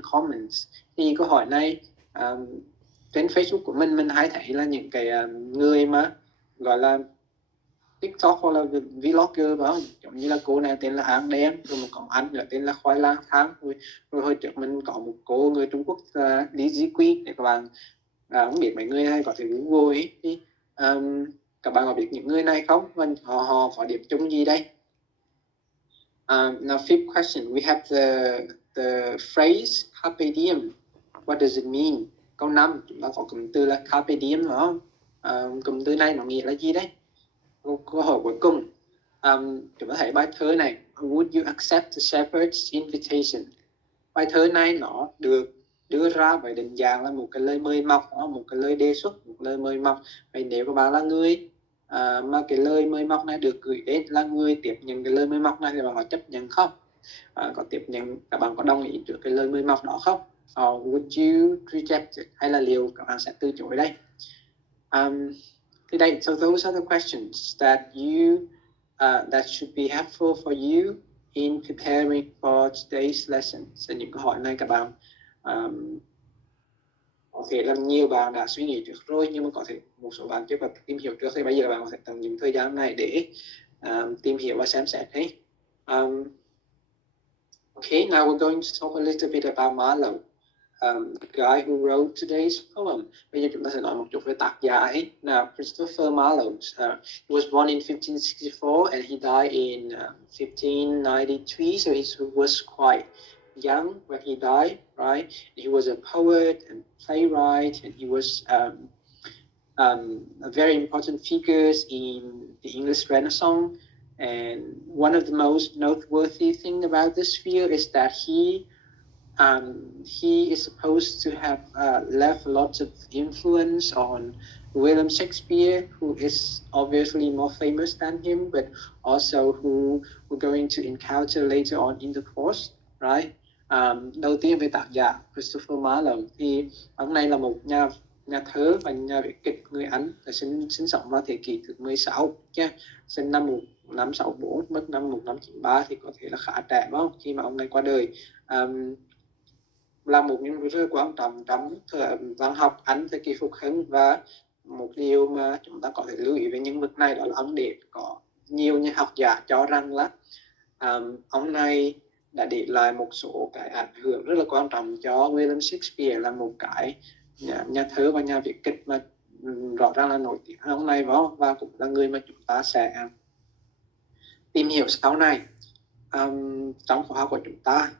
comments. Thì câu hỏi này trên Facebook của mình hay thấy là những cái người mà gọi là TikTok hoặc là vlogger phải không? Giống như là cô này tên là An Đen, rồi một con anh là tên là Khoai Lang Thang, rồi hồi trước mình có một cô người Trung Quốc là Lý Di Quy, để các bạn không biết mấy người này có thể Google ấy. Thì các bạn có biết những người này không, và họ có điểm chung gì đây? Now fifth question, we have the phrase carpe diem. What does it mean? Câu 5 chúng ta có cụm từ là carpe diem phải không? Cụm từ này nó nghĩa là gì đấy? Câu hỏi cuối cùng, chúng ta thấy bài thơ này, would you accept the shepherd's invitation? Bài thơ này nó được đưa ra với định dạng là một cái lời mời mọc, một cái lời đề xuất, một lời mời mọc. Vậy nếu các bạn là người mà cái lời mời mọc này được gửi đến là người tiếp nhận cái lời mời mọc này, thì bạn có chấp nhận không? Có tiếp nhận, các bạn có đồng ý trước cái lời mời mọc đó không? Or would you reject it? Hay là liệu các bạn sẽ từ chối đây? So those are the questions that that should be helpful for you in preparing for today's lesson. So những câu hỏi này các bạn có thể là nhiều bạn đã suy nghĩ trước rồi, nhưng mà có thể một số bạn chưa có tìm hiểu trước, thì bây giờ bạn có thể tận dụng thời gian này để tìm hiểu và xem xét đấy. Okay, now we're going to talk a little bit about Marlowe, the guy who wrote today's poem. Bây giờ chúng ta sẽ nói một chút về tác giả ấy. Now, Christopher Marlowe, he was born in 1564 and he died in 1593, so he was quite young when he died, right? He was a poet and playwright, and he was a very important figure in the English Renaissance. And one of the most noteworthy thing about this field is that he is supposed to have left lots of influence on William Shakespeare, who is obviously more famous than him, but also who we're going to encounter later on in the course, right? Đầu tiên về tác giả Christopher Marlowe, thì ông này là một nhà thơ và nhà viết kịch người Anh, sinh sống vào thế kỷ thứ 16, sinh năm 1564, mất năm 1593, thì có thể là khá trẻ, đúng không? Khi mà ông này qua đời, là một nhân vật rất quan trọng trong văn học Anh thời kỳ phục hưng. Và một điều mà chúng ta có thể lưu ý về nhân vật này đó là ông để có nhiều nhà học giả cho rằng là ông này đã để lại một số cái ảnh hưởng rất là quan trọng cho William Shakespeare, là một cái nhà thơ và nhà viết kịch mà rõ ràng là nổi tiếng hơn ông này, và cũng là người mà chúng ta sẽ tìm hiểu sau này trong khóa học của chúng ta.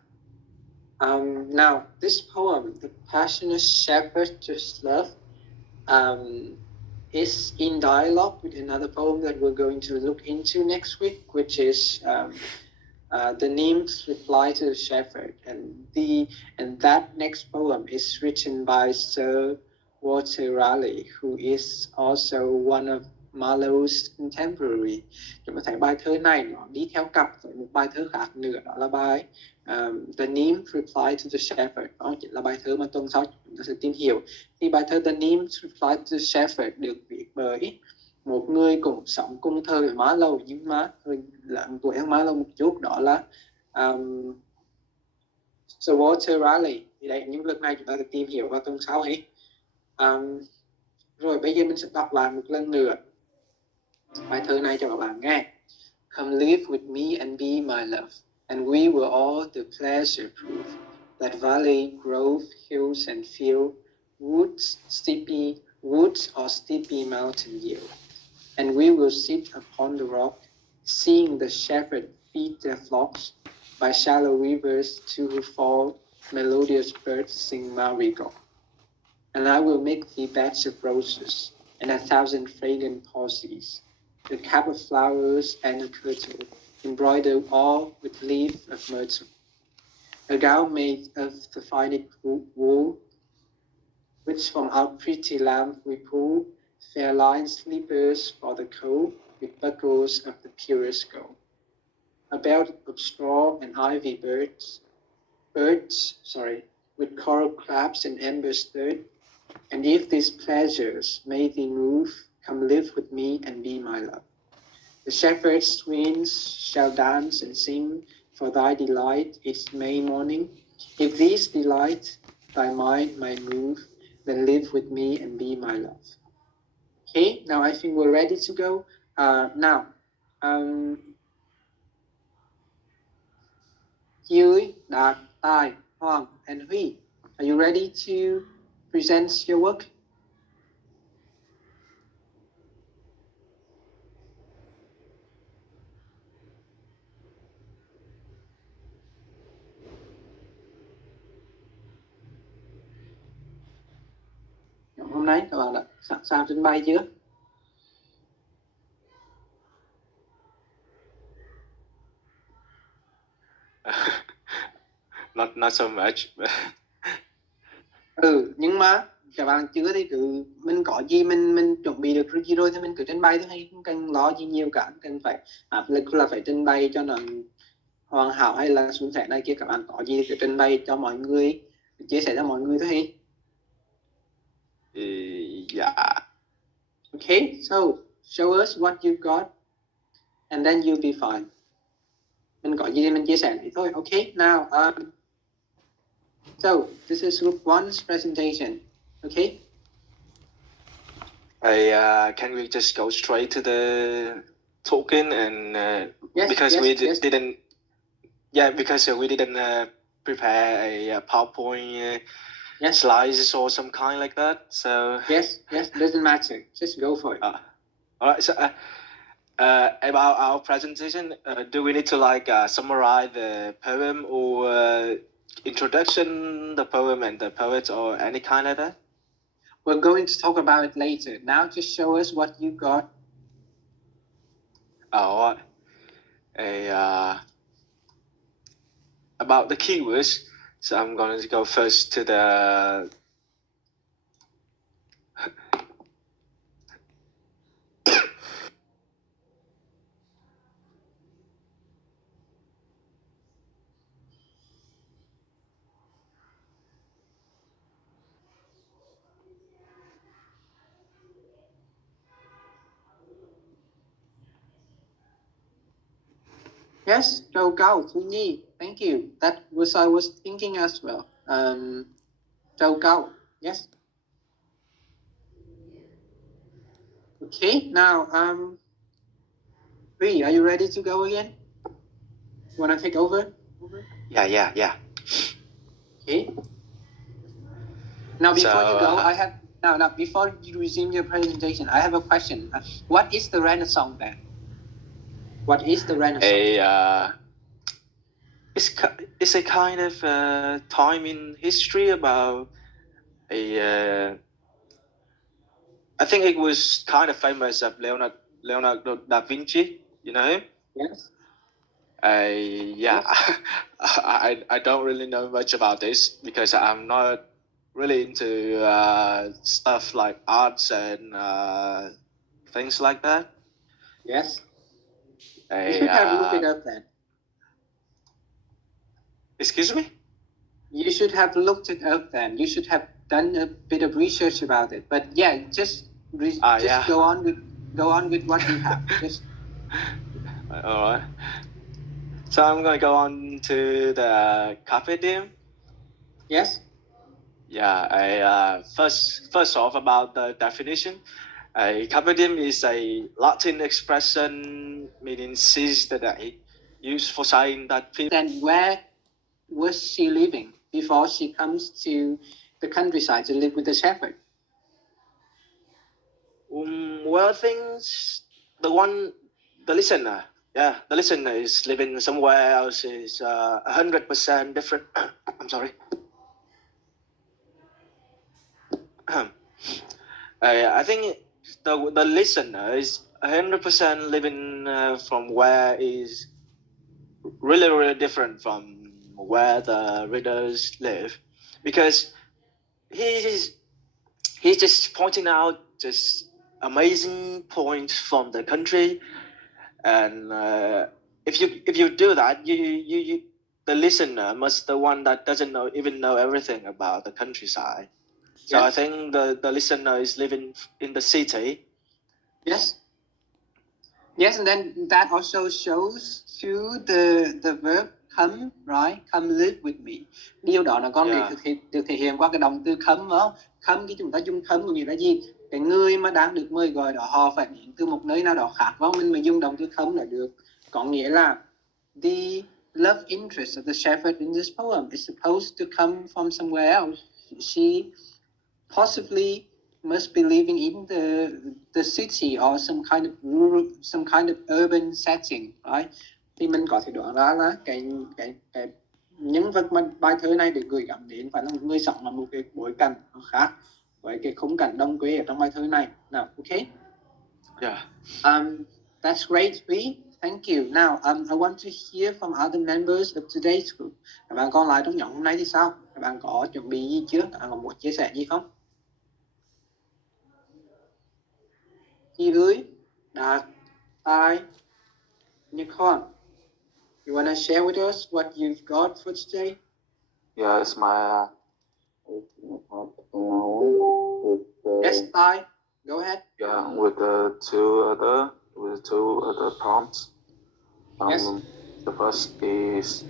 Now, this poem, The Passionate Shepherd's Love, is in dialogue with another poem that we're going to look into next week, which is The Nymph's Reply to the Shepherd. And that next poem is written by Sir Walter Raleigh, who is also one of Marlowe's contemporary. Chúng ta thấy bài thơ này nó đi theo cặp với một bài thơ khác nữa, đó là bài The Nymph's Reply to the Shepherd. Đó chính là bài thơ mà tuần sau chúng ta sẽ tìm hiểu. Thì bài thơ The Nymph's Reply to the Shepherd được viết bởi một người cũng sống cùng thời với Marlowe, nhưng mà lớn tuổi hơn Marlowe một chút, đó là Sir Walter Raleigh. Thì đây, những vật này chúng ta sẽ tìm hiểu vào tuần sau ấy. Rồi bây giờ mình sẽ đọc lại một lần nữa bài thơ này cho các bạn nghe. Come live with me and be my love, and we will all the pleasure prove, that valley, grove, hills and field, woods or steepy mountain yield. And we will sit upon the rock, seeing the shepherd feed their flocks, by shallow rivers to who fall, melodious birds sing marigold. And I will make thee beds of roses, and 1,000 fragrant posies, a cap of flowers and a kirtle, embroidered all with leaf of myrtle. A gown made of the finest wool, which from our pretty lamp we pull, fair lined slippers for the cold, with buckles of the purest gold. A belt of straw and ivy birds, with coral crabs and amber stirred. And if these pleasures may thee move, come live with me and be my love. The shepherd's twins shall dance and sing for thy delight each May morning, If these delight thy mind may move, then live with me and be my love. Okay, now I think we're ready to go. Now, Duy, Đạt, Tài, Hoàng, and Huy, are you ready to present your work? Hôm nay các bạn đã sẵn sàng trình bày chưa? Not so much. Nhưng mà các bạn chưa thì cứ mình có gì mình chuẩn bị được gì rồi thì mình cứ trình bày thôi, không cần lo gì nhiều cả, cần phải áp lực là phải trình bày cho nó hoàn hảo hay là suôn sẻ này kia. Các bạn có gì thì cứ trình bày cho mọi người, chia sẻ cho mọi người thôi. Yeah. Okay, so show us what you got and then you'll be fine. Mình có gì thì mình chia sẻ thì thôi. Okay, now so this is group 1's presentation. Okay. Can we just go straight to the talking and yes, because yes, we yes. didn't. Yeah, because we didn't prepare a PowerPoint yes. slides or some kind like that. So yes, doesn't matter. Just go for it. All right. So about our presentation, do we need to like summarize the poem or introduction the poem and the poet or any kind of that? We're going to talk about it later. Now just show us what you got. All right. About the keywords, so I'm going to go first to the Yes, go Gao, Nhi. Thank you. That was I was thinking as well. Go Gao. Yes. Okay, now Huy, are you ready to go again? You wanna take over? Yeah. Okay. Now before you go, I have now before you resume your presentation, I have a question. What is the Renaissance then? What is the Renaissance? It's a kind of time in history about I think it was kind of famous of Leonardo da Vinci. You know him? Yes. Yeah. I don't really know much about this because I'm not really into stuff like arts and things like that. Yes. You should have looked it up then. Excuse me? You should have looked it up then. You should have done a bit of research about it. But yeah, just go on with what you have. Just. All right. So I'm going to go on to the Carpe Diem. Yes. Yeah. First off about the definition. Carpe diem is a Latin expression meaning seize the day, used for saying that people. Then where was she living before she comes to the countryside to live with the shepherd? Well, I think the listener. Yeah, the listener is living somewhere else is 100% different. I'm sorry. I think the listener is 100% living from where is really different from where the readers live, because he's just pointing out just amazing points from the country, and if you do that, you the listener must the one that doesn't even know everything about the countryside. So yes. I think the listener is living in the city. Yes. Yes, and then that also shows through the verb come, right? Come live with me. Điều đó là con Yeah. được thể hiện qua cái động từ come, phải không? Come khi chúng ta dùng come có nghĩa là gì? Cái người mà đang được mời gọi đó họ phải đến từ một nơi nào đó khác, phải không? Mình mà dùng động từ come là được. Có nghĩa là the love interest of the shepherd in this poem is supposed to come from somewhere else. She possibly must be living in the city or some kind of rural, some kind of urban setting, right? Thì mình có thể đoán ra là cái nhân vật mà bài thơ này được gửi gắm đến phải là một người sống ở một cái bối cảnh khác với cái khung cảnh đồng quê ở trong bài thơ này. Nào, okay? Yeah. That's great, Vi. Thank you. Now, I want to hear from other members of today's group. Các bạn còn lại trong nhóm hôm nay thì sao? Các bạn có chuẩn bị gì chưa? Các bạn có muốn chia sẻ gì không? Chi ơi, Đạt, Tài, Nicole, you want to share with us what you've got for today? Yeah, it's my Yes, Tài, go ahead. yeah with two other prompts. Yes. The first is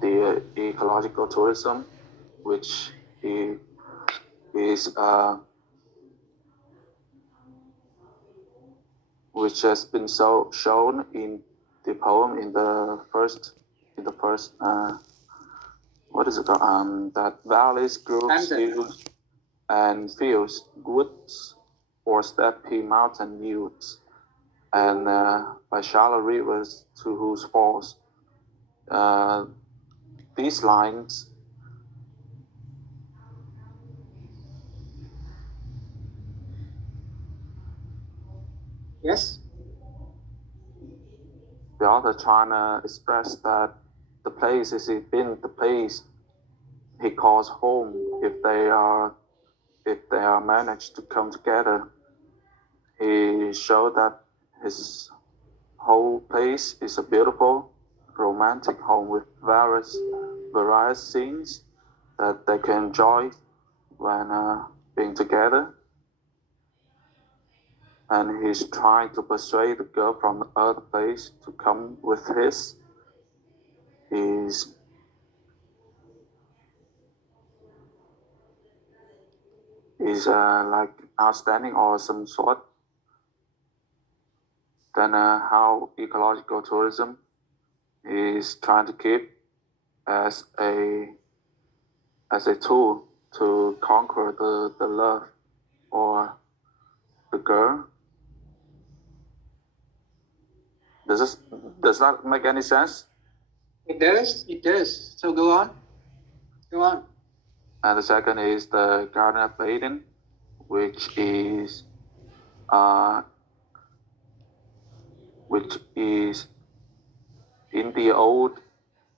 the ecological tourism, which is which has been shown in the poem in the first what is it called? That valleys, groups, hills, and fields, woods, or steppy mountain views, and by shallow rivers to whose falls. These lines Yes. the author trying to express that the place is been the place he calls home if they are managed to come together. He showed that his whole place is a beautiful, romantic home with various scenes that they can enjoy when being together. And he's trying to persuade the girl from the other place to come with his. Is like outstanding or some sort. Then how ecological tourism is trying to keep as a tool to conquer the love or the girl. Does that make any sense? It does. So go on. And the second is the Garden of Eden, which is in the Old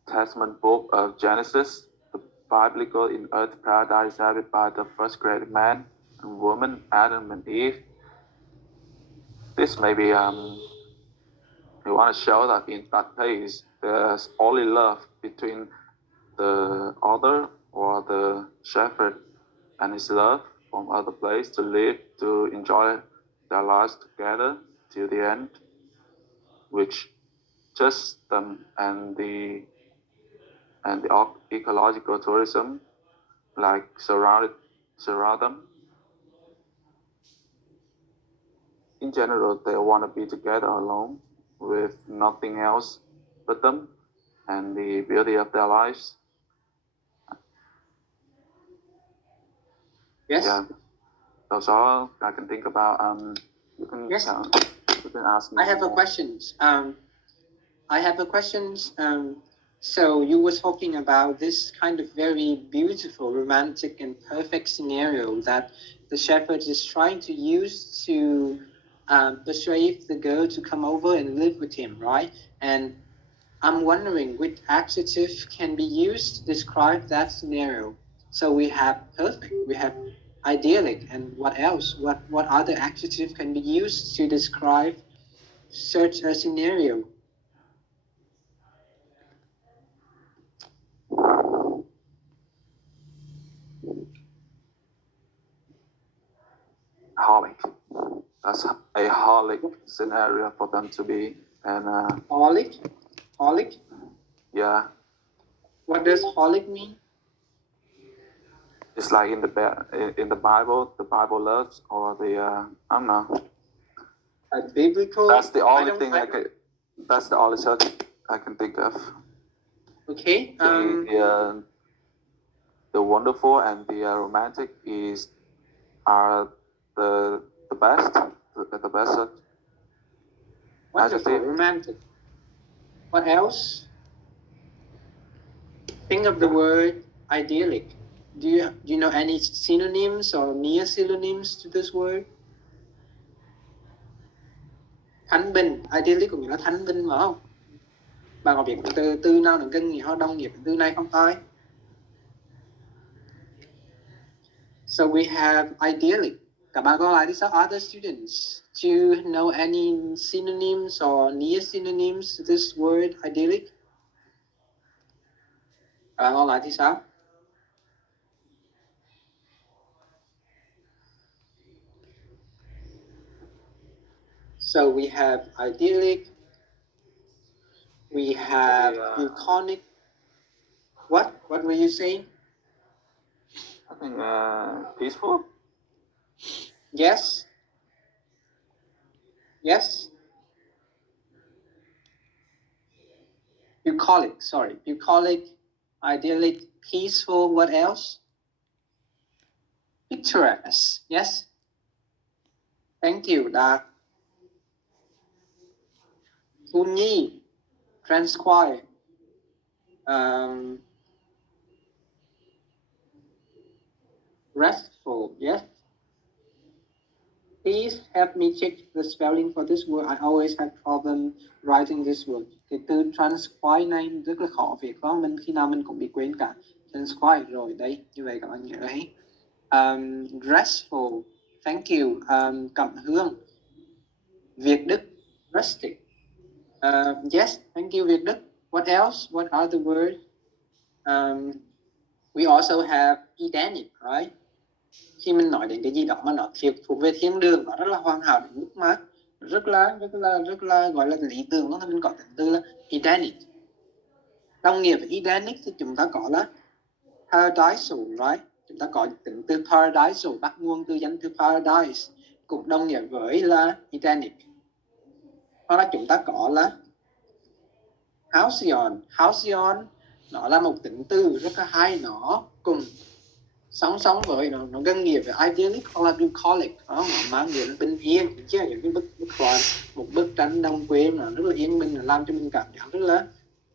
Testament book of Genesis, the biblical in earth paradise inhabited by the first created man and woman, Adam and Eve. This maybe you want to show that in that place there's only love between the author or the shepherd and his love from other place to live, to enjoy their lives together till the end, which just them and the ecological tourism like surround them. In general, they want to be together alone with nothing else but them and the beauty of their lives. Yes. Yeah, that's all I can think about. You can Yes. You can ask me. I have a questions. So you were talking about this kind of very beautiful, romantic, and perfect scenario that the shepherd is trying to use to persuade the girl to come over and live with him, right? And I'm wondering which adjective can be used to describe that scenario. So we have perfect, we have idyllic, and what else? What other adjective can be used to describe such a scenario? Holic. That's a holic scenario for them to be. And Holic? yeah, What does holic mean? It's like in the Bible loves, or the I don't know. Biblical. That's the only don't- thing I- I can. That's the only subject I can think of. Okay. The wonderful and the romantic are the best, the best Wonderful, adjective. romantic. What else? Think of the word idyllic. Do you know any synonyms or near synonyms to this word? Thanh bình, idyllic có nghĩa là thanh bình phải không? Bạn có biết từ nào nó gần nghĩa hoặc đồng nghĩa với từ này không ai? So we have idyllic. Các bạn có lại đi sao? Other students, do you know any synonyms or near synonyms to this word idyllic? Các bạn có lại thì sao? So we have idyllic, we have bucolic. What were you saying? I think peaceful. Yes. Yes. Bucolic, sorry. Bucolic, idyllic, peaceful. What else? Picturesque. Yes. Thank you, Da. Funyi, transcribe. Restful. Yes. Please help me check the spelling for this word. I always have problem writing this word. Cái từ transcribe này rất là khó viết, phải không? Khi nào mình cũng bị quên cả. Transcribe rồi đấy, như vậy các bạn nhớ đấy. Restful. Thank you. Cẩm hương. Việt Đức. Rustic. Yes, thank you, Việt Đức. What else? What are the words? We also have Edenic, right? Khi mình nói đến cái gì đó mà nó thuộc về thiên đường, nó rất là hoàn hảo đến mức mà rất là gọi là lý tưởng luôn, thì mình có tính từ là Edenic. Đồng nghĩa với Edenic thì chúng ta có là paradisal, right? Chúng ta có tính từ paradisal bắt nguồn từ danh từ paradise, cũng đồng nghĩa với là Edenic. Hoặc là chúng ta có là halcyon. Halcyon nó là một tính từ rất là hay, nó cùng song với nó gần nghĩa với idyllic hoặc là bucolic, nó mang nghĩa là bình yên, chứ những cái bức họa, một bức tranh đồng quê mà rất là yên bình, làm cho mình cảm giác rất là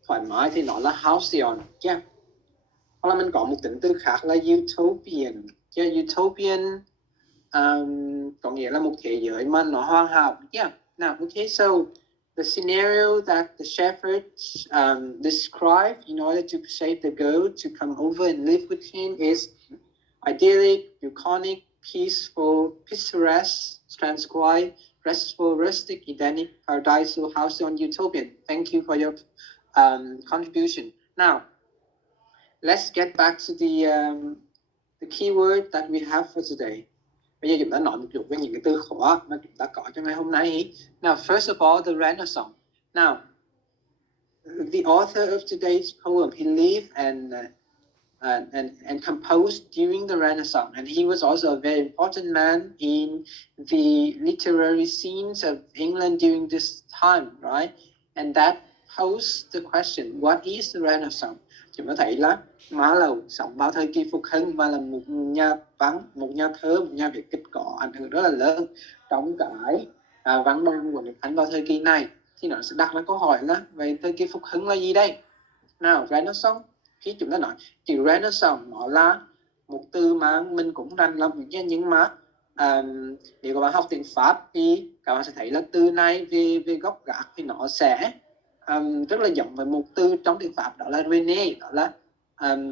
thoải mái thì nó là halcyon chứ. Hoặc là mình có một tính từ khác là utopian chứ. Utopian có nghĩa là một thế giới mà nó hoàn hảo chứ. Now, okay, so the scenario that the shepherds described in order to persuade the girl to come over and live with him is idyllic, bucolic, peaceful, picturesque, transcribe, restful, rustic, Edenic, paradisal, halcyon, utopian. Thank you for your contribution. Now, let's get back to the keyword that we have for today. Bây giờ chúng ta nói một chút về những cái từ khóa mà chúng ta có cho ngày hôm nay. Now, first of all, the Renaissance. Now, the author of today's poem, he lived and composed during the Renaissance, and he was also a very important man in the literary scenes of England during this time, right? And that posed the question, what is the Renaissance? Chúng ta thấy là Mã Lầu sống vào thời kỳ phục hưng và là một nhà văn, một nhà thơ, một nhà viết kịch có ảnh hưởng rất là lớn trong cái văn bản của nước Anh vào thời kỳ này. Thì nó sẽ đặt ra câu hỏi là vậy thời kỳ phục hưng là gì đây? Nào, Renaissance, khi chúng ta nói chữ Renaissance nó là một từ mà mình cũng rành lắm, nhưng mà nếu các bạn học tiếng Pháp thì các bạn sẽ thấy là từ này về gốc gác thì nó sẽ rất là giống với một từ trong tiếng Pháp, đó là René, đó là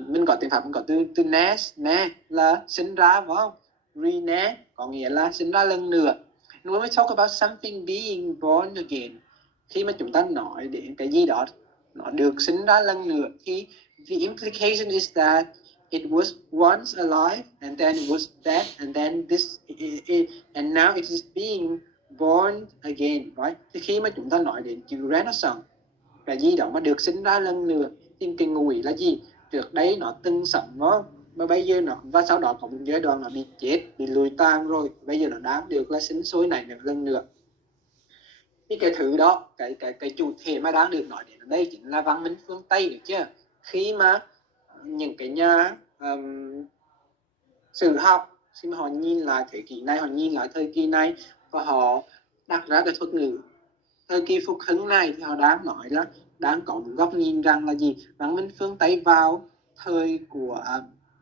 mình có tiếng Pháp, mình có từ Nes, ne là sinh ra, phải không? René có nghĩa là sinh ra lần nữa. And when we talk about something being born again, khi mà chúng ta nói đến cái gì đó nó được sinh ra lần nữa, thì the implication is that it was once alive and then it was dead and then and now it is being born again, right? Thì khi mà chúng ta nói đến chữ Renaissance, cái gì đó mà được sinh ra lần nữa, thì cái ngụ ý là gì? trước đây nó từng sống nó mà bây giờ nó, và sau đó có một giai đoạn nó bị chết, bị lùi tàn rồi, bây giờ nó đáng được là sinh sôi nảy nở lần nữa. Thì cái thứ đó, cái chủ thể mà đang được nói đến ở đây chính là văn minh phương Tây, được chưa? Khi mà những cái nhà sử học, khi mà họ nhìn lại thế kỷ này, họ nhìn lại thời kỳ này và họ đặt ra cái thuật ngữ thời kỳ phục hưng này, thì họ đang nói là đang có một góc nhìn rằng là gì, văn minh phương Tây vào thời của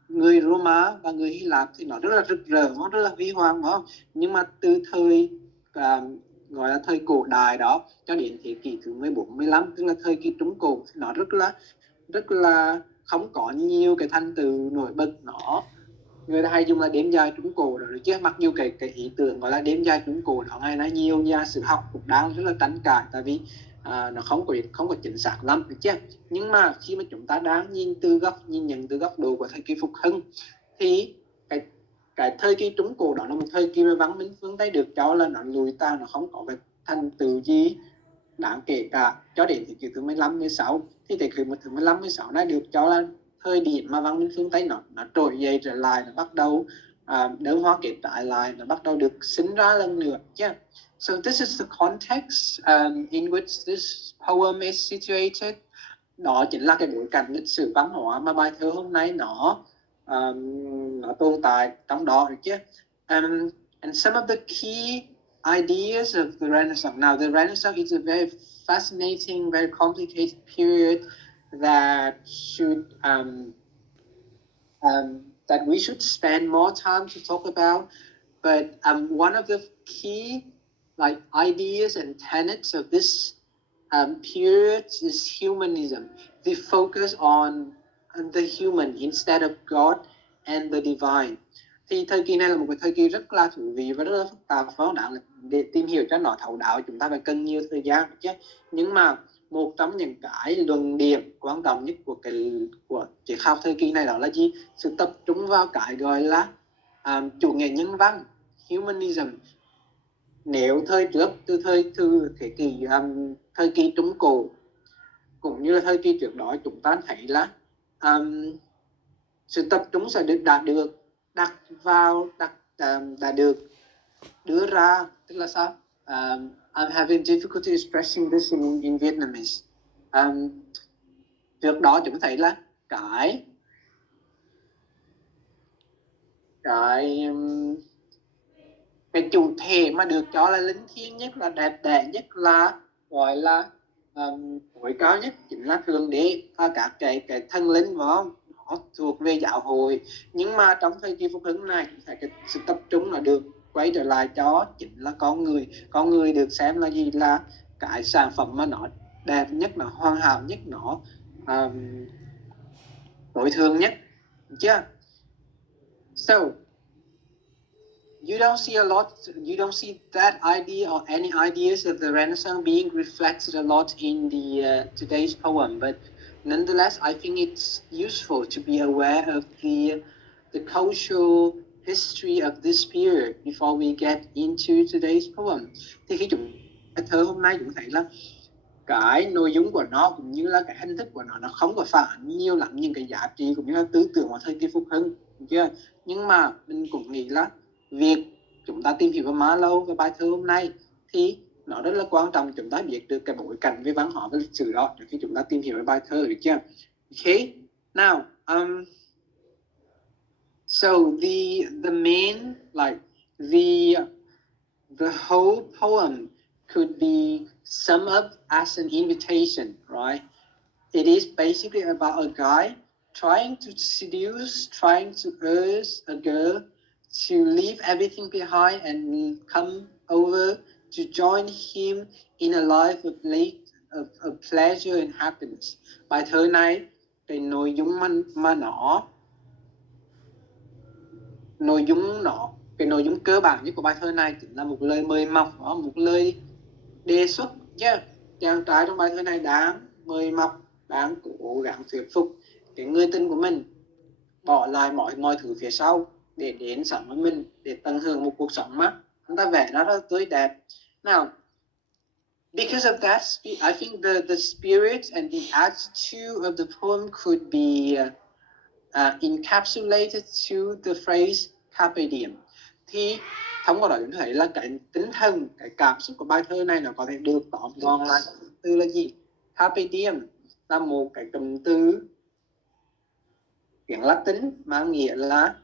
người Roma và người Hy Lạp thì nó rất là rực rỡ, nó rất là huy hoàng, phải không? Nhưng mà từ thời gọi là thời cổ đại đó cho đến thế kỷ thứ 14, 15, tức là thời kỳ Trung Cổ, thì nó rất là không có nhiều cái thành tựu nổi bật. Nó người ta hay dùng là đếm dài Trung Cổ đó, được chứ? Mặc dù cái ý tưởng gọi là đếm dài Trung Cổ đó ngày nay nhiều nhà sử học cũng đang rất là tranh cãi, tại vì nó không có chính xác lắm, được chứ? Nhưng mà khi mà chúng ta đang nhìn nhận từ góc độ của thời kỳ phục hưng, thì cái thời kỳ Trung Cổ đó là một thời kỳ mà văn minh phương Tây được cho là nó lùi tàn, nó không có cái thành tựu gì đáng kể cả, cho đến thế kỷ thứ 15, 16. Thì thế kỷ thứ 15, 16 này được cho là thời điểm mà văn minh phương Tây nó trỗi dậy trở lại, nó bắt đầu đơm hoa kết trái lại, nó bắt đầu được sinh ra lần nữa. Yeah. So this is the context in which this poem is situated. Đó chính là cái bối cảnh lịch sử văn hóa mà bài thơ hôm nay nó tồn tại trong đó, được chứ? And some of the key ideas of the Renaissance. Now, the Renaissance is a very fascinating, very complicated period that that we should spend more time to talk about. But one of the key ideas and tenets of this period is humanism. The focus on the human instead of God and the divine. Thì thời kỳ này là một cái thời kỳ rất là thú vị và rất là phức tạp, và để tìm hiểu cho nó thấu đáo chúng ta phải cần nhiều thời gian, chứ? Nhưng mà một trong những cái luận điểm quan trọng nhất của triết học thời kỳ này đó là gì? Sự tập trung vào cái gọi là chủ nghĩa nhân văn, humanism. Nếu thời trước, từ thời kỳ Trung Cổ cũng như là thời kỳ trước đó, chúng ta thấy là sự tập trung sẽ đã được đưa ra, tức là sao? I'm having difficulty expressing this in Vietnamese. Trước đó chúng thấy là cái chủ thể mà được cho là linh thiêng nhất, là đẹp đẽ nhất, là gọi là tối cao nhất chính là thượng đế và các cái thần linh, nó thuộc về giáo hội. Nhưng mà trong thời kỳ phục hưng này, cái sự tập trung là được quay trở lại cho chính là con người được xem là gì, là cái sản phẩm mà nó đẹp nhất, nó hoàn hảo nhất, nó tối thượng nhất, chưa? So you don't see that idea or any ideas of the Renaissance being reflected a lot in the today's poem, but nonetheless, I think it's useful to be aware of the cultural history of this period before we get into today's poem. Thì khi thơ hôm nay chúng thấy là cái nội dung của nó cũng như là cái hình thức của nó không có phản ánh nhiều lắm những cái giá trị cũng như là tư tưởng của thời kỳ phục hưng, chưa? Nhưng mà mình cũng nghĩ là việc chúng ta tìm hiểu về Marlowe và bài thơ hôm nay thì nó rất là quan trọng, chúng ta biết được cái bối cảnh về văn hóa và lịch sử đó trước khi chúng ta tìm hiểu về bài thơ, được chưa? Okay, now so the main the whole poem could be summed up as an invitation, right? It is basically about a guy trying to seduce, trying to urge a girl to leave everything behind and come over to join him in a life of pleasure and happiness. Bài thơ này, cái nội dung cái nội dung cơ bản nhất của bài thơ này chính là một lời mời mọc, một lời đề xuất, yeah. Chàng trai trong bài thơ này đáng mời mọc, đáng cố gắng thuyết phục cái người tình của mình bỏ lại mọi thứ phía sau để đến sống với mình, để tận hưởng một cuộc sống mà chúng ta vẽ nó rất tươi đẹp. Nào, because of that, I think the spirit and the attitude of the poem could be encapsulated to the phrase carpe diem. Thì thông qua đó chúng thấy là cái tinh thần, cái cảm xúc của bài thơ này nó có thể được tóm gọn lại. Từ là gì? Carpe diem là một cái cụm từ tiếng Latin mang nghĩa là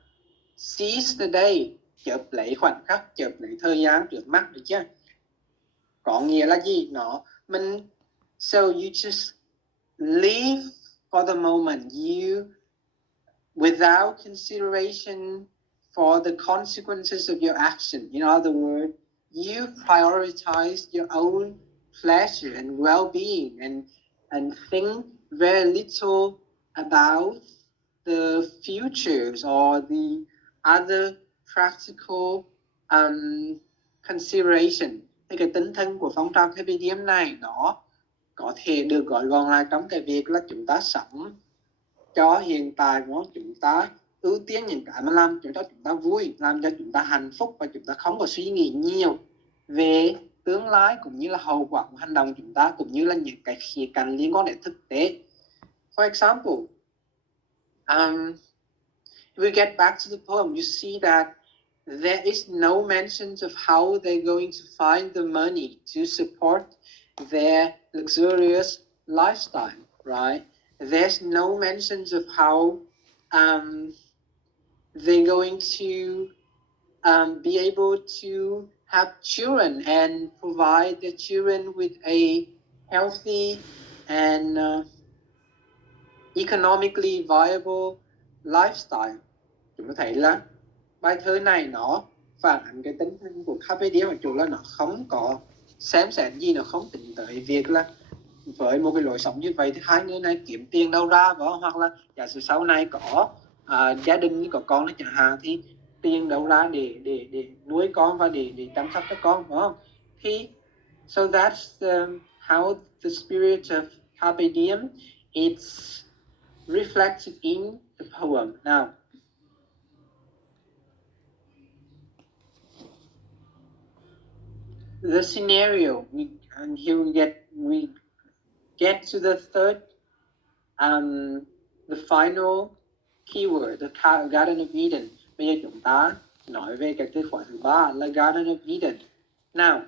seize the day, chợp lấy khoảnh khắc, chợp lấy thời gian trước mắt, được chưa? Có nghĩa là gì? So you just live for the moment, you without consideration for the consequences of your action. In other words, you prioritize your own pleasure and well-being and think very little about the futures or the other practical consideration. Thì cái tinh thần của phong trào Carpe Diem này nó có thể được gọi gọn lại trong cái việc là chúng ta sống cho hiện tại, đúng không? Chúng ta ưu tiên những cái mà làm cho chúng ta vui, làm cho chúng ta hạnh phúc, và chúng ta không có suy nghĩ nhiều về tương lai cũng như là hậu quả của hành động chúng ta, cũng như là những cái khía cạnh liên quan đến thực tế. For example, if we get back to the poem, you see that there is no mentions of how they're going to find the money to support their luxurious lifestyle, right? There's no mentions of how they're going to be able to have children and provide their children with a healthy and economically viable lifestyle. Chúng ta thấy là bài thơ này nó phản ánh cái tinh thần của Carpe Diem, mặc dù là nó không có xem xét gì, nó không tính tới việc là với một cái lối sống như vậy thì hai người này kiếm tiền đâu ra, hoặc là giả sử sau này có gia đình có con chẳng hạn thì tiền đâu ra để nuôi con và để chăm sóc cho con, đúng không? Thì so that's how the spirit of Carpe Diem it's reflected in the poem. Now, the scenario, and here we get to the third, the final keyword, the Garden of Eden. Bây giờ chúng ta nói về cái từ khóa thứ ba là Garden of Eden. Now,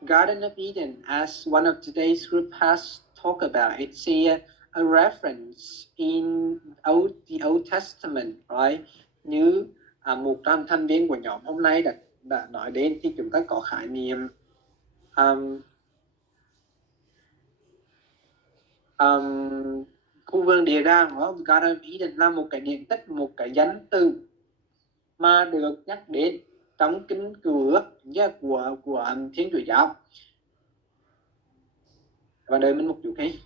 Garden of Eden, as one of today's group has talked about, it's a reference in the Old Testament, right? Như một trong thành viên của nhóm hôm nay đã nói đến, thì chúng ta có khái niệm khu vườn địa đàng, đúng không? Garden of Eden là một cái điển tích, một cái danh từ mà được nhắc đến trong kinh Cựu Ước của Thiên Chúa Giáo. Và đợi mình một chút đi.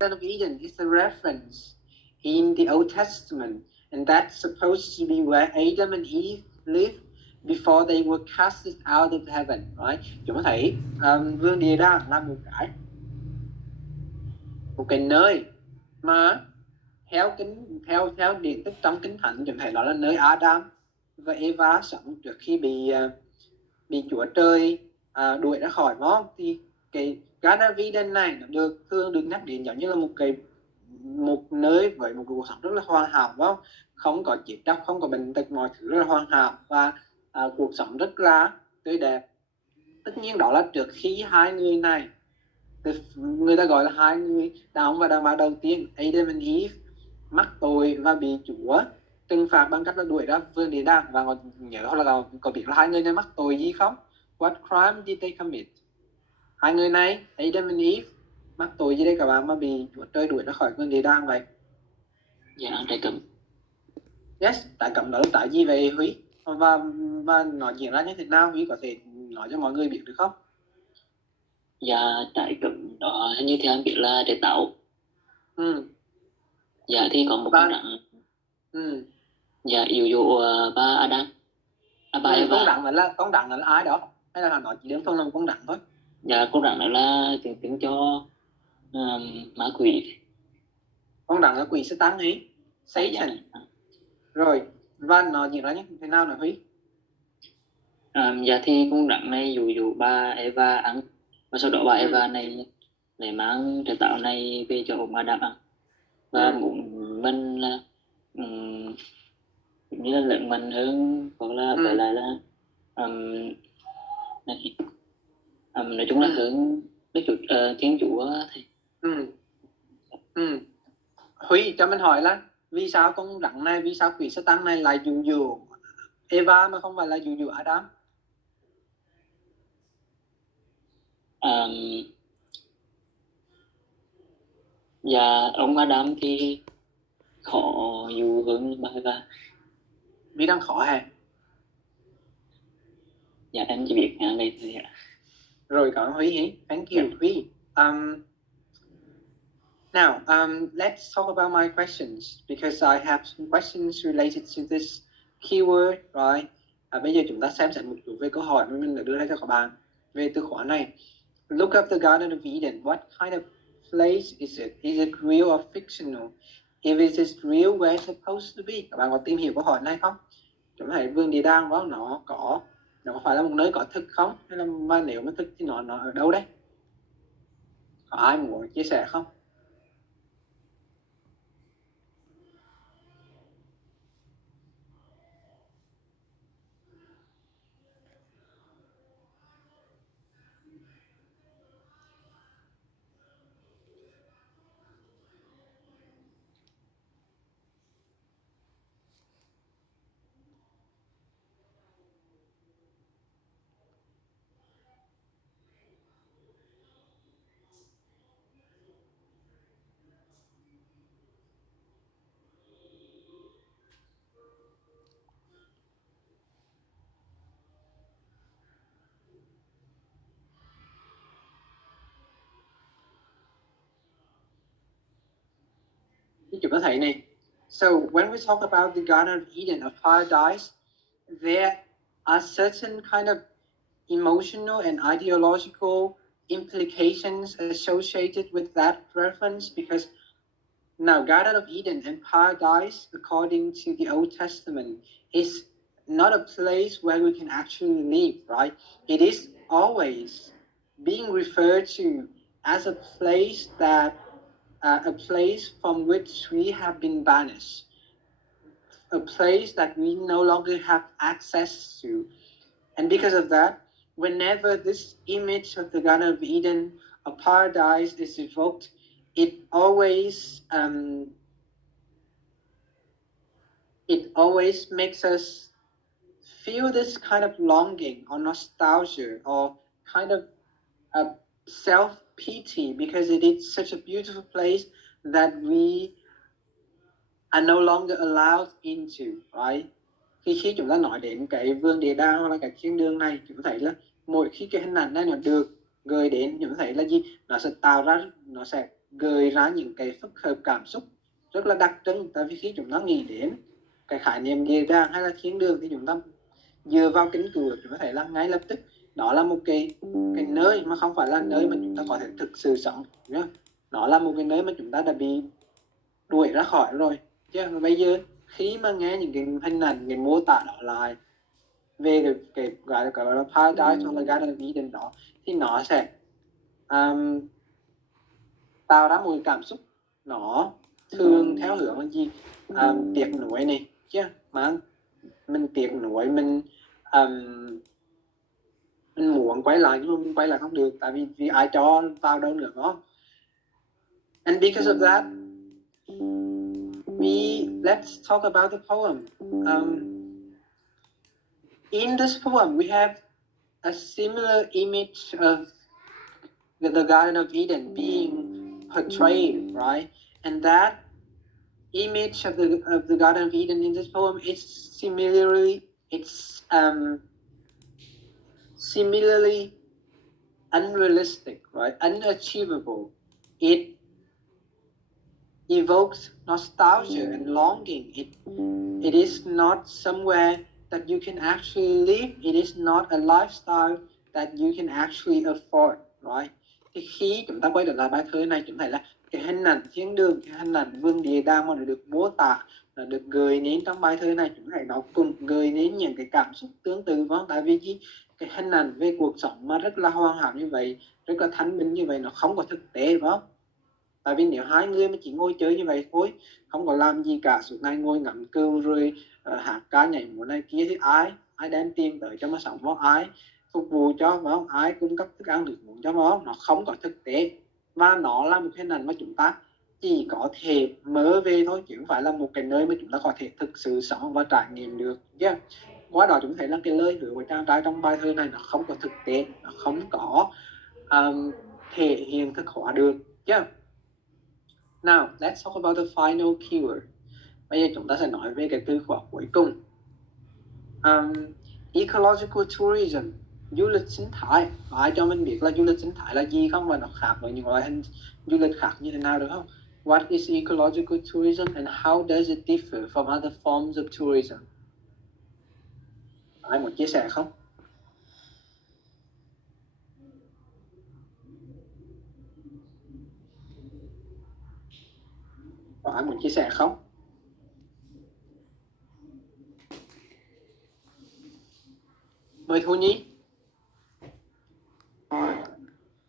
Garden of Eden is a reference in the Old Testament, and that's supposed to be where Adam and Eve lived before they were casted out of heaven, right? Chúng ta thấy vườn địa đàng là một cái nơi mà theo điển tích trong kinh thánh, chúng ta thấy đó là nơi Adam và Eva sống trước khi bị Chúa Trời đuổi ra khỏi, đúng không? Thì cái Garden of Eden này nó thường được nhắc đến giống như là một nơi với một cuộc sống rất là hoàn hảo, đúng không? Không có chết chóc, không có bệnh tật, mọi thứ rất là hoàn hảo và cuộc sống rất là tươi đẹp. Tất nhiên đó là trước khi hai người này, người ta gọi là hai người đàn ông và đàn bà đầu tiên, Adam and Eve, mắc tội và bị Chúa trừng phạt bằng cách là đuổi ra vườn địa đàng. Và nhớ là có biết là hai người này mắc tội gì không? What crime did they commit? Hai người này, Adam and Eve, mắc tội gì đây các bạn mà bị Chúa Trời đuổi ra khỏi vườn địa đàng vậy? Dạ, trái cấm. Yes, tại cấm đó là tại gì vậy Huy? Và nó diễn ra như thế nào? Huy có thể nói cho mọi người biết được không? Dạ, trái cấm đó như theo em biết là trái táo. Dạ, thì có một con rắn. Dạ, yêu dụ ba Adam. Con rắn là ai đó? Hay là nó chỉ đơn thuần là một con rắn thôi? Dạ, con rắn đó là tiếng cho ma quỷ. Con rắn là quỷ Satan ấy, Satan. Dạ. Rồi, và nó diễn ra như thế nào nữa Huy? Dạ thì con rắn này dụ bà Eva ăn, và sau đó bà Eva này lại mang trái táo này về cho ông Adam ăn, và muốn mình là cũng như là lớn mạnh hơn, hoặc là với lại là nói chung là hướng Đức Chúa Thiên Chúa thầy. Huy cho mình hỏi là vì sao con rắn này, vì sao quỷ Satan này lại dụ Eva mà không phải là dụ Adam? Dạ ông Adam thì khó dụ hơn bà Eva. Vì đang khó hả? Dạ em chỉ biết nghe đây thôi ạ. Rồi cảm ơn Huy hí. Thank you Huy. Now, let's talk about my questions because I have some questions related to this keyword, right? Bây giờ chúng ta xem xét một chút về câu hỏi mà mình đã đưa ra cho các bạn về từ khóa này. Look up the Garden of Eden. What kind of place is it? Is it real or fictional? If it is real, where it's supposed to be? Các bạn có tìm hiểu câu hỏi này không? Chúng ta thấy vườn địa đàng đó nó có phải là một nơi có thực không? Hay là mà nếu mà thực thì nó ở đâu đấy? Có ai muốn chia sẻ không? Chúng ta thấy này. So when we talk about the Garden of Eden, of paradise, there are certain kind of emotional and ideological implications associated with that reference, because now Garden of Eden and paradise, according to the Old Testament, is not a place where we can actually live, right? It is always being referred to as a place that a place from which we have been banished, a place that we no longer have access to. And because of that, whenever this image of the Garden of Eden, a paradise, is evoked, it always makes us feel this kind of longing or nostalgia or kind of self-pity, because it is such a beautiful place that we are no longer allowed into, right? Khi chúng ta nói đến cái vườn địa đàng hoặc là cái thiên đường này, chúng ta thấy là mỗi khi cái hình ảnh này nó được gợi đến, chúng ta thấy là gì? Nó sẽ gợi ra những cái phức hợp cảm xúc rất là đặc trưng. Tại vì khi chúng ta nghĩ đến cái khái niệm địa đàng hay là thiên đường thì chúng ta dựa vào kính cửa, chúng ta thấy là ngay lập tức đó là một cái nơi mà không phải là nơi mà chúng ta có thể thực sự sống nhá. Nó là một cái nơi mà chúng ta đã bị đuổi ra khỏi rồi. Chứ bây giờ khi mà nghe những cái hình ảnh, cái mô tả đó lại về cái gọi là paradise hoặc là Garden of Eden đó, thì nó sẽ tạo ra một cái cảm xúc nó thường theo hướng là gì? Tiếc nuối này chứ, mà mình tiếc nuối, mình muốn quay lại nhưng mà mình quay lại không được, tại vì ai cho vào đâu nữa đó. And because of that, let's talk about the poem. In this poem, we have a similar image of the Garden of Eden being portrayed, right? And that image of the Garden of Eden in this poem is similarly unrealistic, right? Unachievable. It evokes nostalgia and longing. It is not somewhere that you can actually live. It is not a lifestyle that you can actually afford, right? Thì khi chúng ta quay trở lại bài thơ này, chúng thấy là cái hình ảnh thiên đường, cái hình ảnh vườn địa đàng mà nó được mô tả, nó được gợi đến trong bài thơ này, chúng ta nó cùng gợi đến những cái cảm xúc tương tự, phải không? Tại vì cái hình ảnh về cuộc sống mà rất là hoàn hảo như vậy, rất là thanh bình như vậy, nó không có thực tế, phải không? Tại vì nếu hai người mà chỉ ngồi chơi như vậy thôi, không có làm gì cả, suốt ngày ngồi ngắm cừu rồi hát ca nhảy múa này kia, thì ai đem tiền tới cho mà sống, có ai phục vụ cho, phải không? Ai cung cấp thức ăn được uống cho nó không có thực tế, và nó là một hình ảnh mà chúng ta chỉ có thể mơ về thôi, chứ không phải là một cái nơi mà chúng ta có thể thực sự sống và trải nghiệm được. Yeah. Qua đó chúng thấy là cái lời hứa của chàng trai trong bài thơ này nó không có thực tế, nó không có thể hiện thực hóa được. Yeah. Now, let's talk about the final keyword. Bây giờ chúng ta sẽ nói về cái từ khóa cuối cùng. Ecological tourism, du lịch sinh thái. Ai cho mình biết là du lịch sinh thái là gì không, và nó khác với những loại hình du lịch khác như thế nào được không? What is ecological tourism and how does it differ from other forms of tourism? Ai muốn chia sẻ không? Ai muốn chia sẻ không? Mời Thu Nhi.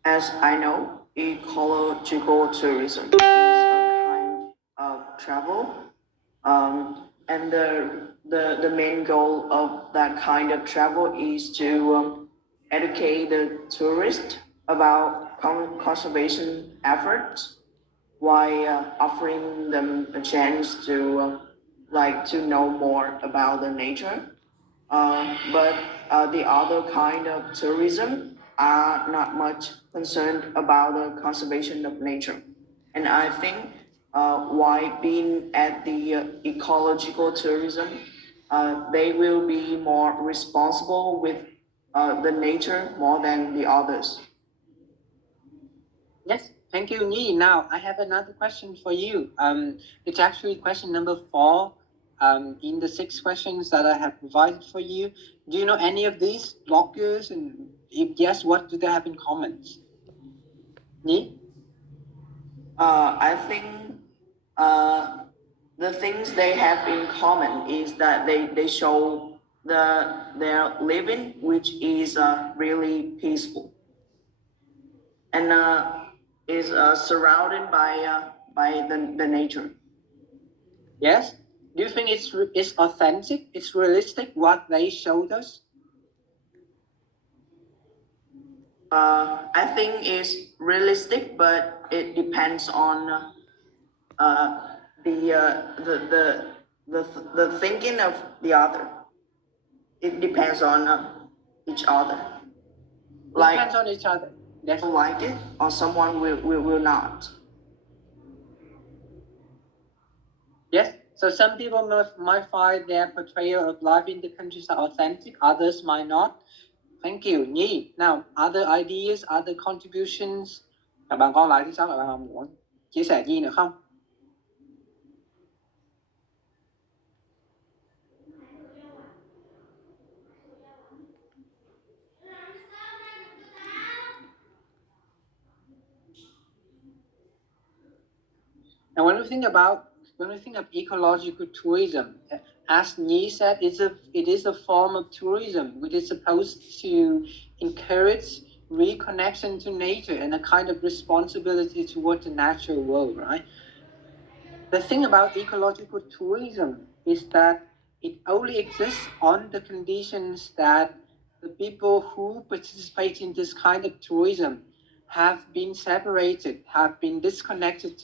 As I know, ecological tourism is a kind of travel, and the main goal of that kind of travel is to educate the tourist about conservation efforts, while offering them a chance to to know more about the nature. But the other kind of tourism are not much concerned about the conservation of nature. And I think why being at the ecological tourism, they will be more responsible with the nature more than the others. Yes, thank you, Nhi. Now, I have another question for you. It's actually question number 4 in the 6 questions that I have provided for you. Do you know any of these bloggers? And if yes, what do they have in common? Nhi? I think the things they have in common is that they show their living, which is really peaceful, and is surrounded by the nature. Yes? Do you think it's authentic? It's realistic what they showed us? I think it's realistic, but it depends on the thinking of the other. It depends on each other. Depends on each other. Yes. Someone like it, or someone will not. Yes. So some people might find their portrayal of life in the countryside authentic, others might not. Thank you, Nhi. Now, other ideas, other contributions. Các bạn còn lại thì sao? Các bạn muốn chia sẻ gì nữa không? And when we think of ecological tourism, as Nhi said, it is a form of tourism which is supposed to encourage reconnection to nature and a kind of responsibility towards the natural world, right? The thing about ecological tourism is that it only exists on the conditions that the people who participate in this kind of tourism have been separated, have been disconnected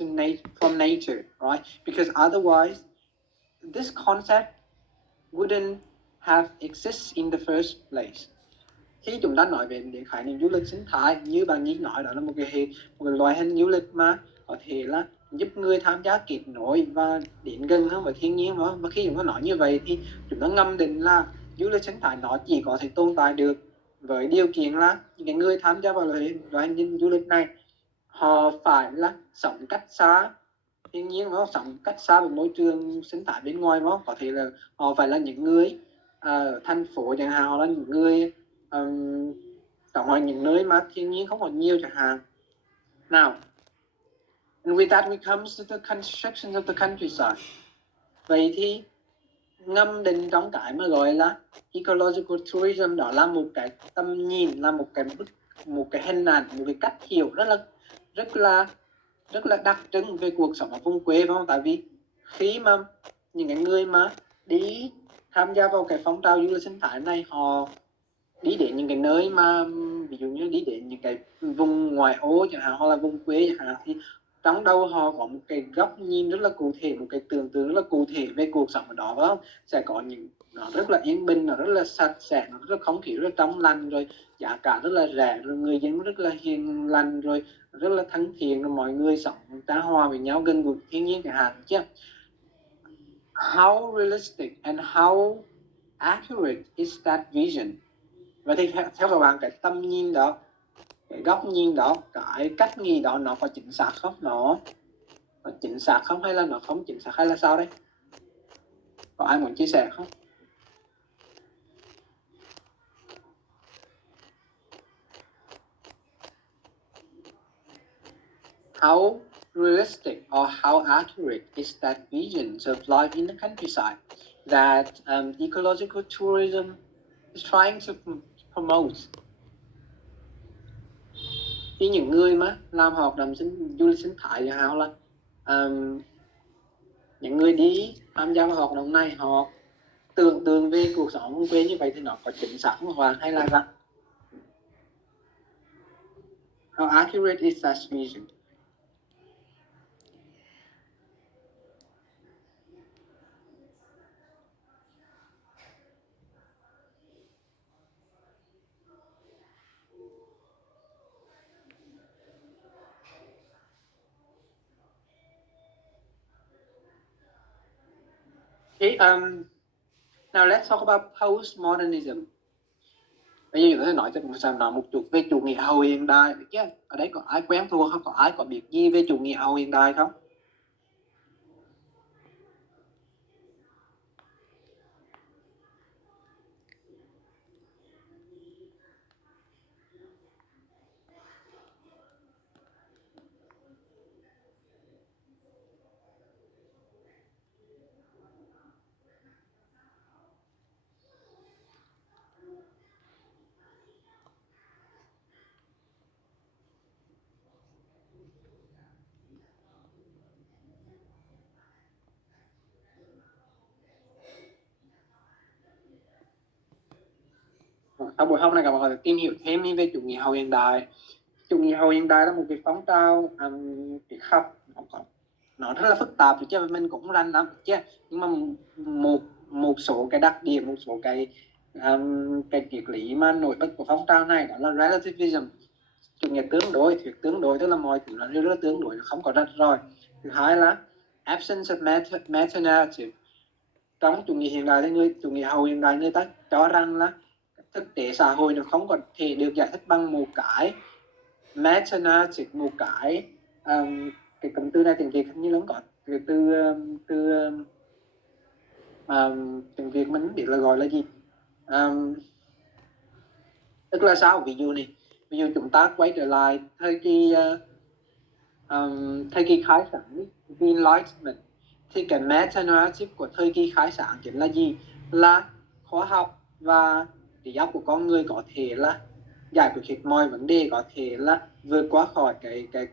from nature, right? Because otherwise, this concept wouldn't have existed in the first place. Khi chúng ta nói về khái niệm du lịch sinh thái, như bạn Nhi nói, đó là một cái loại hình du lịch mà có thể là giúp người tham gia kết nối và đến gần hơn với thiên nhiên đó. Và khi chúng ta nói như vậy thì chúng ta ngầm định là du lịch sinh thái nó chỉ có thể tồn tại được với điều kiện là những người tham gia vào loại hình du lịch này họ phải là sống cách xa thiên nhiên, nó sống cách xa với môi trường sinh thái bên ngoài, nó có thể là họ phải là những người thành phố chẳng hạn, họ là những người sống ở những nơi mà thiên nhiên không còn nhiều chẳng hạn. Now, And with that we comes to the construction of the countryside. Vậy thì ngâm định trong cái mà gọi là ecological tourism, đó là một cái tầm nhìn, là một cái hình ảnh, một cái cách hiểu rất là đặc trưng về cuộc sống ở vùng quê, phải không? Tại vì khi mà những cái người mà đi tham gia vào cái phong trào du lịch sinh thái này, họ đi đến những cái nơi mà ví dụ như đi đến những cái vùng ngoại ô chẳng hạn, hoặc là vùng quê chẳng hạn, thì trong đầu họ có một cái góc nhìn rất là cụ thể, một cái tưởng tượng rất là cụ thể về cuộc sống ở đó, phải không? Sẽ có những nó rất là yên bình, nó rất là sạch sẽ, nó rất là không khí rất là trong lành, rồi giá cả rất là rẻ, rồi người dân rất là hiền lành, rồi rất là thân thiện, rồi mọi người sống ta hòa với nhau, gần gũi thiên nhiên chẳng hạn chứ. How realistic and how accurate is that vision? Vậy thì theo các bạn, cái tầm nhìn đó, cái góc nhìn đó, cái cách nghĩ đó nó có chính xác không? Nó có chính xác không, hay là nó không chính xác, hay là sao đấy? Có ai muốn chia sẻ không? How realistic or how accurate is that vision of life in the countryside that ecological tourism is trying to promote? Khi những người mà làm hoạt động du lịch sinh thái chẳng hạn, là những người đi tham gia vào hoạt động này, họ tưởng tượng về cuộc sống vùng quê như vậy thì nó có chính xác không, hoặc hay là rằng how accurate is that vision? Okay, now let's talk about postmodernism. Bây giờ chúng ta nói một chút về chủ nghĩa hậu hiện đại, được chưa? Ở đấy có ai quen thuộc không? Có ai có biết gì về chủ nghĩa hậu hiện đại không? Ở buổi hôm nay các bạn có thể tìm hiểu thêm về chủ nghĩa hậu hiện đại. Chủ nghĩa hậu hiện đại là một cái phong trào triết học, nó rất là phức tạp chứ mình cũng rành lắm chứ, nhưng mà một số cái đặc điểm, một số cái triết lý mà nổi bật của phong trào này đó là relativism, chủ nghĩa tương đối, thuyết tương đối, tức là mọi thứ là rất là tương đối, không có rạch ròi. Thứ hai là absence of meta narrative. Trong chủ nghĩa hiện đại thì chủ nghĩa hậu hiện đại người ta cho rằng là thực tế xã hội nó không có thể được giải thích bằng một cái meta narrative, một cái cụm từ này tiếng Việt hình như nó có từ tiếng Việt mình biết là gọi là gì, tức là sao? Ví dụ chúng ta quay trở lại thời kỳ khai sáng, Enlightenment, thì cái meta narrative của thời kỳ khai sáng chính là gì? Là khoa học và trí óc của con người có thể là giải quyết hết mọi vấn đề, có thể là vượt qua khỏi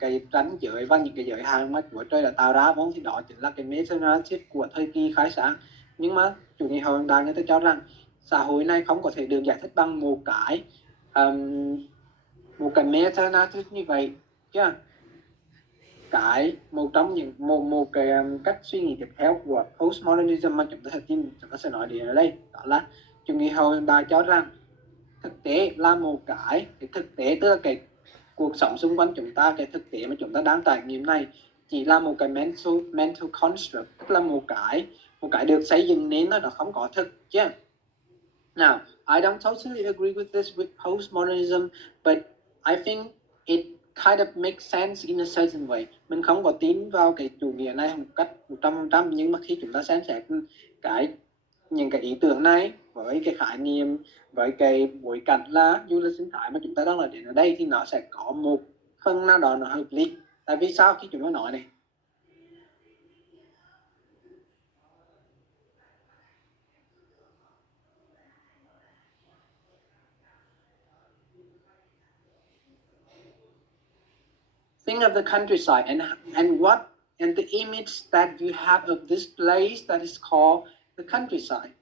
cái ranh giới và những cái giới hạn mà Chúa Trời đã tạo ra, vốn thì đó chính là cái meta narrative của thời kỳ khai sáng. Nhưng mà chủ nghĩa hậu hiện đại người ta cho rằng xã hội này không có thể được giải thích bằng một cái meta narrative như vậy chứ. Cái một trong những một cái cách suy nghĩ tiếp theo của postmodernism mà chúng ta sẽ nói đến ở đây, đó là chủ nghĩa hậu hiện đại cho rằng thực tế là một cái thực tế, tức là cái cuộc sống xung quanh chúng ta, cái thực tế mà chúng ta đang trải nghiệm này chỉ là một cái mental construct, tức là một cái được xây dựng nên nó không có thực chứ. Now, I don't totally agree with this with postmodernism, but I think it kind of makes sense in a certain way. Mình không có tin vào cái chủ nghĩa này một cách 100%, nhưng mà khi chúng ta xem xét những cái ý tưởng này với cái khái niệm, với cái bối cảnh là du lịch sinh thái mà chúng ta đang là đến ở đây, thì nó sẽ có một phần nào đó nó hợp lý. Tại vì sao khi chúng nó nói này? Think of the countryside and the image that you have of this place that is called the countryside.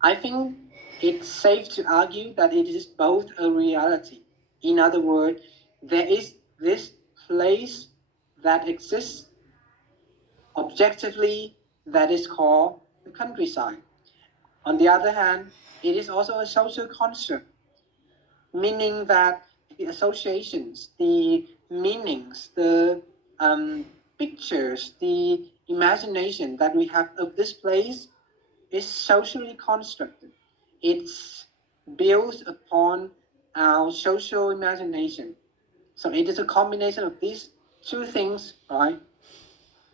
I think it's safe to argue that it is both a reality. In other words, there is this place that exists objectively that is called the countryside. On the other hand, it is also a social construct, meaning that the associations, the meanings, the pictures, the imagination that we have of this place is socially constructed. It's built upon our social imagination. So it is a combination of these two things, right?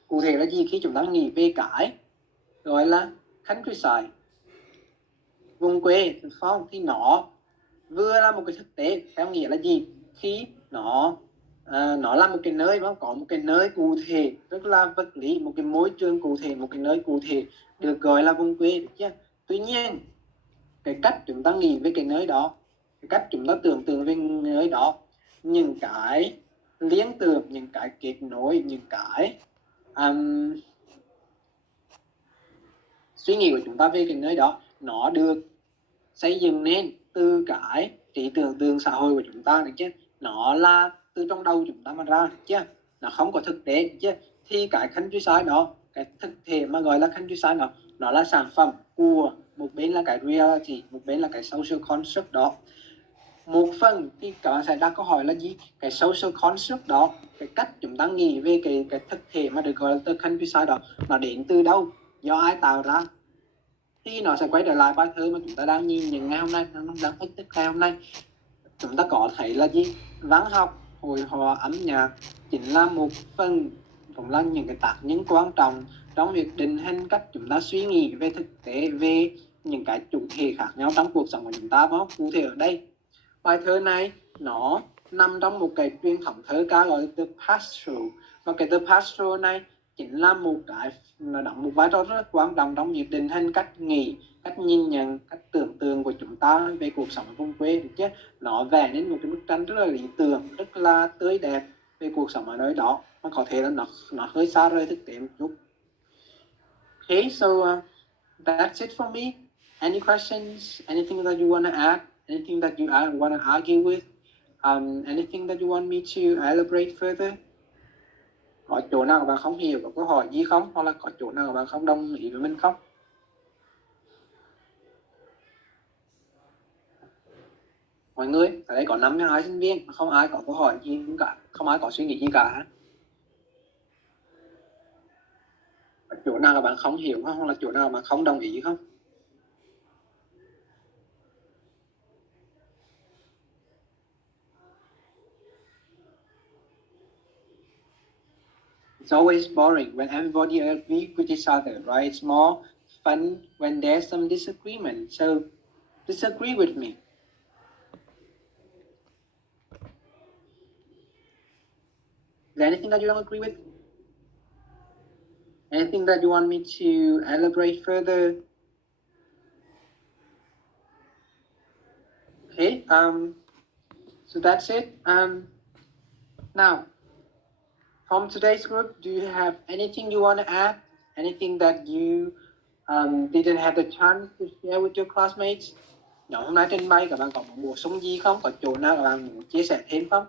Cụ thể là gì? Khi chúng ta nghĩ về cái gọi là countryside, vùng quê, phải không? Thì nó vừa là một cái thực tế, theo nghĩa là gì? Khi nó là một cái nơi, có một cái nơi cụ thể, rất là vật lý, một cái môi trường cụ thể, một cái nơi cụ thể được gọi là vùng quê, được chưa? Tuy nhiên, cái cách chúng ta nghĩ về cái nơi đó, cái cách chúng ta tưởng tượng về nơi đó, những cái liên tưởng, những cái kết nối, những cái suy nghĩ của chúng ta về cái nơi đó, nó được xây dựng nên từ cái trí tưởng tượng xã hội của chúng ta, được chứ? Nó là từ trong đầu chúng ta mà ra, được chứ? Nó không có thực tế, được chứ? Thì cái countryside đó, cái thực thể mà gọi là countryside đó, nó là sản phẩm của một bên là cái reality, một bên là cái social construct đó. Một phần thì các bạn sẽ đặt câu hỏi là gì? Cái social construct đó, cái cách chúng ta nghĩ về cái thực thể mà được gọi là the countryside đó, nó đến từ đâu? Do ai tạo ra? Thì nó sẽ quay trở lại bài thơ mà chúng ta đang nhìn những ngày hôm nay, đang phân tích ngày hôm nay. Chúng ta có thấy là gì? Văn học, hội họa, âm nhạc chính là một phần, cũng là những cái tác nhân quan trọng trong việc định hình cách chúng ta suy nghĩ về thực tế, về những cái chủ thể khác nhau trong cuộc sống của chúng ta, phải không? Cụ thể ở đây, bài thơ này nó nằm trong một cái truyền thống thơ ca gọi là The Pastoral, và cái The Pastoral này chính là một cái, nó đóng một vai trò rất quan trọng trong việc định hình cách nghĩ, cách nhìn nhận, cách tưởng tượng của chúng ta về cuộc sống ở vùng quê, được chứ? Nó vẽ nên một cái bức tranh rất là lý tưởng, rất là tươi đẹp về cuộc sống ở nơi đó, mà có thể là nó hơi xa rời thực tế một chút. Okay, so that's it for me. Any questions? Anything that you want to add? Anything that you want to argue with? Anything that you want me to elaborate further? Có chỗ nào bạn không hiểu, có câu hỏi gì không? Hoặc là có chỗ nào bạn không đồng ý với mình không? Mọi người, ở đây có 52 sinh viên, không ai có câu hỏi gì cả, không ai có suy nghĩ gì cả. Có chỗ nào bạn không hiểu không? Hoặc là chỗ nào bạn không đồng ý không? It's always boring when everybody agrees with each other, right? It's more fun when there's some disagreement. So disagree with me. Is there anything that you don't agree with? Anything that you want me to elaborate further? Okay, so that's it. Now, from today's group, do you have anything you want to add? Anything that you didn't have the chance to share with your classmates? Nhóm hôm nay trên bay các bạn có muốn bổ sung gì không? Có chỗ nào các bạn muốn chia sẻ thêm không?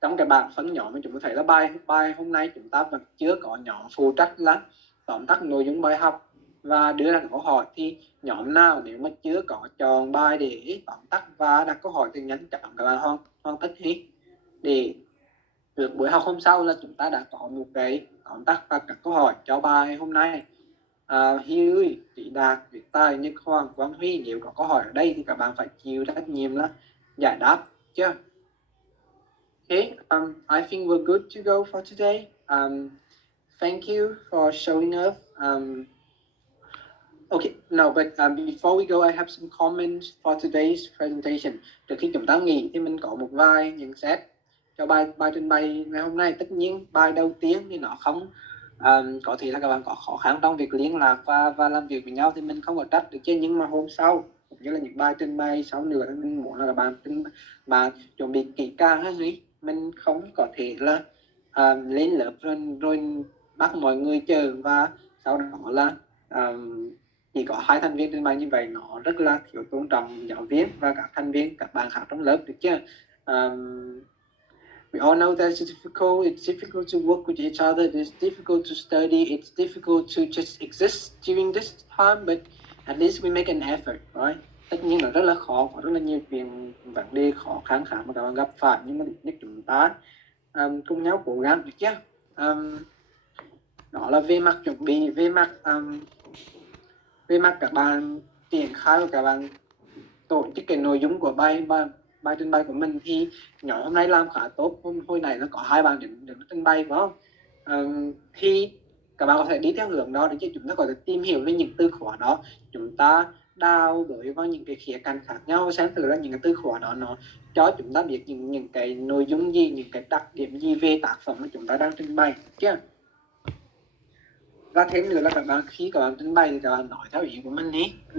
Trong cái bảng phân nhóm chúng ta thấy là bài hôm nay chúng ta vẫn chưa có nhóm phụ trách là tóm tắt nội dung bài học và đưa ra câu hỏi. Thì nhóm nào nếu mà chưa có chọn bài để tóm tắt và đặt câu hỏi thì nhanh chóng các bạn hoàn tất hết, để được buổi học hôm sau là chúng ta đã có một cái tóm tắt và các câu hỏi cho bài hôm nay. Huy, Trị Đạt, Việt Tài, Nhật Hoàng, Quang Huy, nếu có câu hỏi ở đây thì các bạn phải chịu trách nhiệm là giải đáp chưa? Okay, I think we're good to go for today. Thank you for showing up. Okay, no, but before we go, I have some comments for today's presentation. Trước khi chúng ta nghỉ thì mình có một vài nhận xét cho bài trình bày ngày hôm nay. Tất nhiên bài đầu tiên thì nó không có thể là các bạn có khó khăn trong việc liên lạc và làm việc với nhau thì mình không có trách được chứ, nhưng mà hôm sau cũng như là những bài trình bày sau nữa thì mình muốn là các bạn chuẩn bị kỹ càng hơn gì. Mình không có thể là lên lớp rồi bắt mọi người chờ và sau đó là chỉ có 2 thành viên trình bày như vậy, nó rất là thiếu tôn trọng giáo viên và các thành viên, các bạn khác trong lớp, được chưa? We all know that it's difficult to work with each other, it's difficult to study, it's difficult to just exist during this time, but at least we make an effort, right? Tất nhiên là rất là khó, có rất là nhiều chuyện vấn đề khó khăn khác mà các bạn gặp phải, nhưng mà nhất chúng ta cùng nhau cố gắng, được chưa? Đó là về mặt chuẩn bị, về mặt các bạn triển khai và các bạn tổ chức cái nội dung của bài trình bày của mình thì nhóm hôm nay làm khá tốt. Hồi này nó có 2 bạn đến trình bày, phải không? Thì các bạn có thể đi theo hướng đó để cho chúng ta có thể tìm hiểu về những từ khóa đó, chúng ta đào bới vào những cái khía cạnh khác nhau, xem thử là những cái từ khóa đó nó cho chúng ta biết những cái nội dung gì, những cái đặc điểm gì về tác phẩm mà chúng ta đang trình bày, chưa? Và thêm nữa là khi các bạn trình bày thì các bạn nói theo ý của mình đi, đừng